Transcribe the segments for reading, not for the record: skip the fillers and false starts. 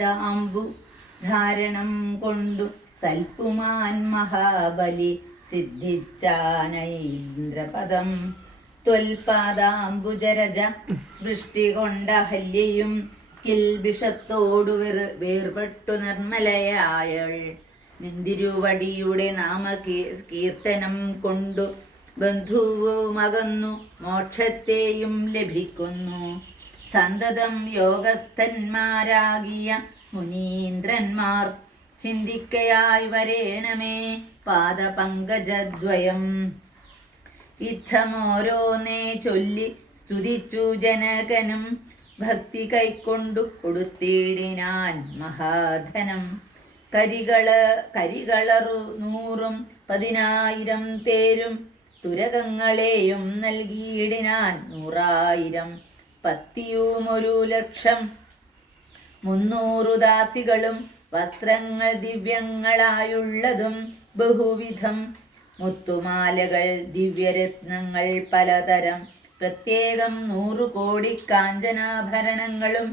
ദാംബു ധാരണം കൊണ്ടു സൽപുമാൻ മഹാബലി സിദ്ധിച്ചാനൈന്ദ്രപദം ത്വൽപാദാംബുജരജ സൃഷ്ടി കൊണ്ട ഹല്യയും കിൽബിഷത്തോടു വേർപെട്ടു നിർമ്മലയായൾ നിന്തിരുവടിയുടെ നാമ കീർത്തനം കൊണ്ടു ബന്ധുവുമകന്നു മോക്ഷത്തെയും ലഭിക്കുന്നു. സന്തതം യോഗസ്ഥന്മാരാകിയ മുനീന്ദ്രന്മാർ ചിന്തിക്കയായി വരേണമേ പാദപങ്കജദ്വയം. ഇത്തമോരോന്നേ ചൊല്ലി സ്തുതിച്ചു ജനകനും ഭക്തി കൈക്കൊണ്ടു കൊടുത്തിടിനാൻ മഹാധനം. കരികളറു 100,000 തേരും തുരകങ്ങളെയും നൽകിയിടിനാൻ 100,000. പത്തിയും 1,00,000 ദാസികളും വസ്ത്രങ്ങൾ ദിവ്യങ്ങളായുള്ളതും ബഹുവിധം. മുത്തുമാലകൾ ദിവ്യരത്നങ്ങൾ പലതരം പ്രത്യേകം 100 കോടി കാഞ്ചനാഭരണങ്ങളും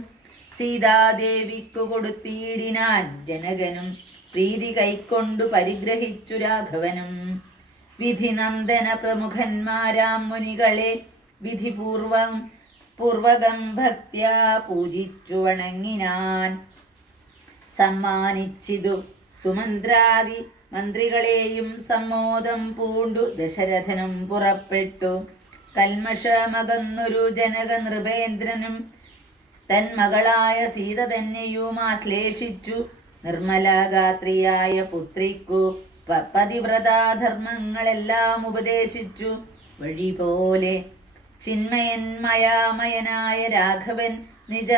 സീതാദേവിക്കു കൊടുത്തിടിനാൻ ജനകനും. പ്രീതി കൈക്കൊണ്ടു പരിഗ്രഹിച്ചു രാഘവനും. വിധിനന്ദന പ്രമുഖന്മാരാം മുനികളെ വിധിപൂർവകം ഭക്ത്യാ പൂജിച്ചു വണങ്ങിനാൻ. സമ്മാനിച്ചിതു സുമന്ത്രാദി മന്ത്രികളെയും സമ്മോദം പൂണ്ടു ദശരഥനും പുറപ്പെട്ടു. കൽമഷമകന്നൊരു ജനക നൃപേന്ദ്രനും തന്മകളായ സീത തന്നെയും ആശ്ലേഷിച്ചു. നിർമ്മലഗാത്രിയായ പുത്രിക്കു പതിവ്രതാധർമ്മങ്ങളെല്ലാം ഉപദേശിച്ചു. വഴി പോലെ ചിന്മയന്മയാമയനായ രാഘവൻ നിജ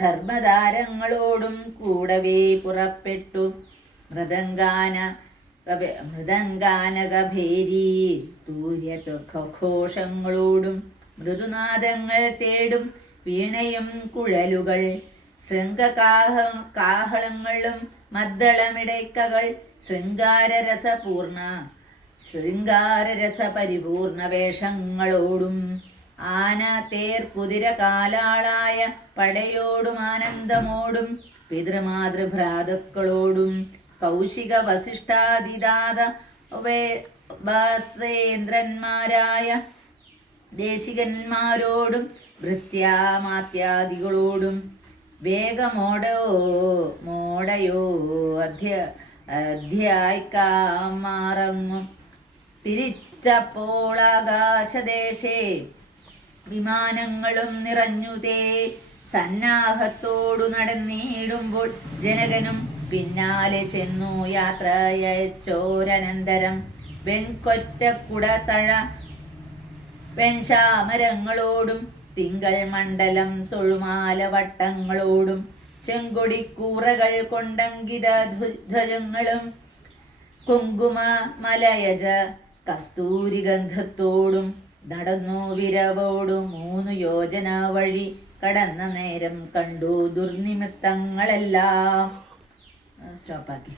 ധർമ്മധാരങ്ങളോടും കൂടവേ പുറപ്പെട്ടു. മൃദംഗാനകഭേരി തൂര്യഘോഷങ്ങളോടും മൃദുനാദങ്ങൾ തേടും വീണയും കുഴലുകൾ ശൃംഗകാഹളങ്ങളും മദ്ദളമിടയ്ക്കകൾ ശൃംഗാരരസപരിപൂർണ വേഷങ്ങളോടും ആന തേർ കുതിര കാലാളായ പടയോടും ആനന്ദമോടും പിതൃമാതൃഭ്രാതുക്കളോടും കൗശിക വസിഷ്ഠാദിദാത വാസേന്ദ്രന്മാരായ ദേശികന്മാരോടും ഭൃത്യാമാത്യാദികളോടും വേഗമോടയോ അധ്യായിക്കാമാറങ്ങും തിരിച്ചപ്പോൾ ആകാശദേശേ വിമാനങ്ങളും നിറഞ്ഞുതേ. സന്നാഹത്തോടു നടന്നിടുമ്പോൾ ജനകനും പിന്നാലെ ചെന്നു യാത്രയച്ചോരനന്തരം വെൺകൊറ്റക്കുടതഴ വെൺചാമരങ്ങളോടും തിങ്കൾ മണ്ഡലം തൊഴുമാല വട്ടങ്ങളോടും ചെങ്കൊടിക്കൂറകൾ കൊണ്ടങ്കിത ധ്വജങ്ങളും കുങ്കുമ മലയജ കസ്തൂരിഗന്ധത്തോടും നടന്നു വിരവോടും 3 യോജന വഴി കടന്ന നേരം കണ്ടു ദുർനിമിത്തങ്ങളെല്ലാം. സ്റ്റോപ്പാക്കി.